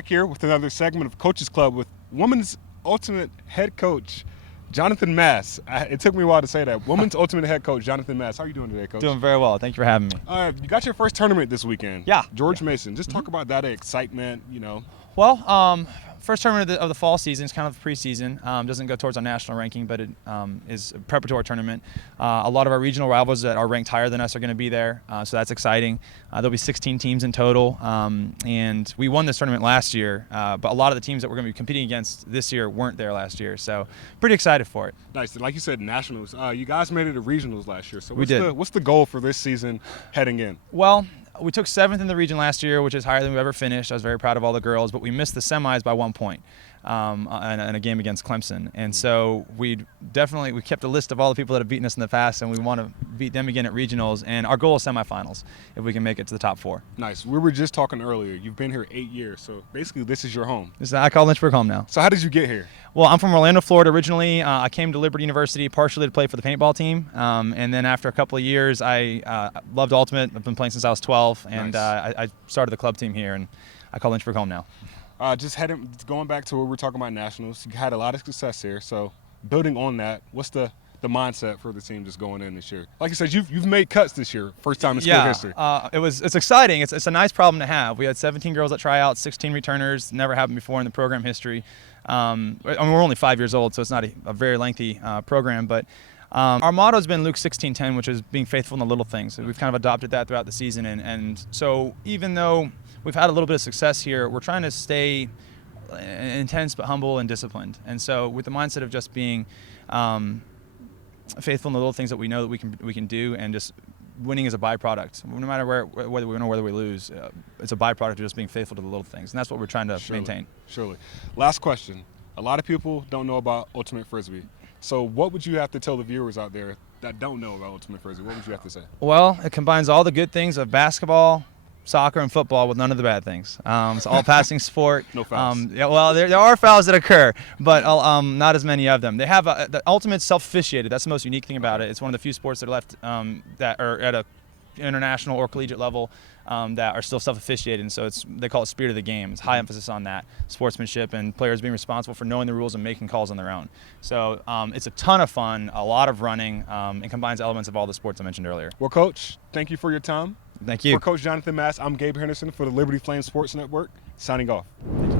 back here with another segment of Coaches Club with Women's Ultimate Head Coach Jonathan Mast. It took me a while to say that. Women's Ultimate Head Coach Jonathan Mast. How are you doing today, Coach? Doing very well. Thank you for having me. You got your first tournament this weekend. Yeah. George Mason. Just talk about that excitement, Well, first tournament of the fall season is kind of preseason. Doesn't go towards our national ranking, but it is a preparatory tournament. A lot of our regional rivals that are ranked higher than us are going to be there, so that's exciting. There'll be 16 teams in total, and we won this tournament last year, but a lot of the teams that we're going to be competing against this year weren't there last year, so pretty excited for it. Nice. Like you said, nationals. You guys made it to regionals last year, so did. What's the goal for this season heading in? Well, we took 7th in the region last year, which is higher than we've ever finished. I was very proud of all the girls, but we missed the semis by 1 point in a game against Clemson. And so we kept a list of all the people that have beaten us in the past, and we want to beat them again at regionals. And our goal is semifinals if we can make it to the top 4. Nice. We were just talking earlier. You've been here 8 years, so basically this is your home. I call Lynchburg home now. So how did you get here? Well, I'm from Orlando, Florida originally. I came to Liberty University partially to play for the paintball team. And then after a couple of years, I loved Ultimate. I've been playing since I was 12. And Nice. I started the club team here, and I call Lynchburg home now. Going back to what we were talking about nationals, you had a lot of success here. So building on that, what's the mindset for the team just going in this year? Like you said, you've made cuts this year, first time in school history. It's exciting. It's a nice problem to have. We had 17 girls that try out, 16 returners. Never happened before in the program history. We're only 5 years old, so it's not a very lengthy program, but our motto has been Luke 16:10, which is being faithful in the little things. So we've kind of adopted that throughout the season, and so even though we've had a little bit of success here, we're trying to stay intense but humble and disciplined. And so with the mindset of just being faithful in the little things that we know that we can do, and just winning is a byproduct. No matter whether we win or whether we lose, it's a byproduct of just being faithful to the little things, and that's what we're trying to maintain. Surely. Last question. A lot of people don't know about Ultimate Frisbee. So what would you have to tell the viewers out there that don't know about Ultimate Frisbee? What would you have to say? Well, it combines all the good things of basketball, soccer, and football with none of the bad things. It's all passing sport. No fouls. There are fouls that occur, but not as many of them. They have the Ultimate self-officiated. That's the most unique thing about it. It's one of the few sports that are left that are at a international or collegiate level that are still self-officiated, and so they call it spirit of the game. It's high emphasis on that sportsmanship and players being responsible for knowing the rules and making calls on their own. So it's a ton of fun, a lot of running, and combines elements of all the sports I mentioned earlier. Well, Coach, thank you for your time. Thank you. For Coach Jonathan Mast, I'm Gabe Henderson for the Liberty Flame Sports Network, signing off. Thank you.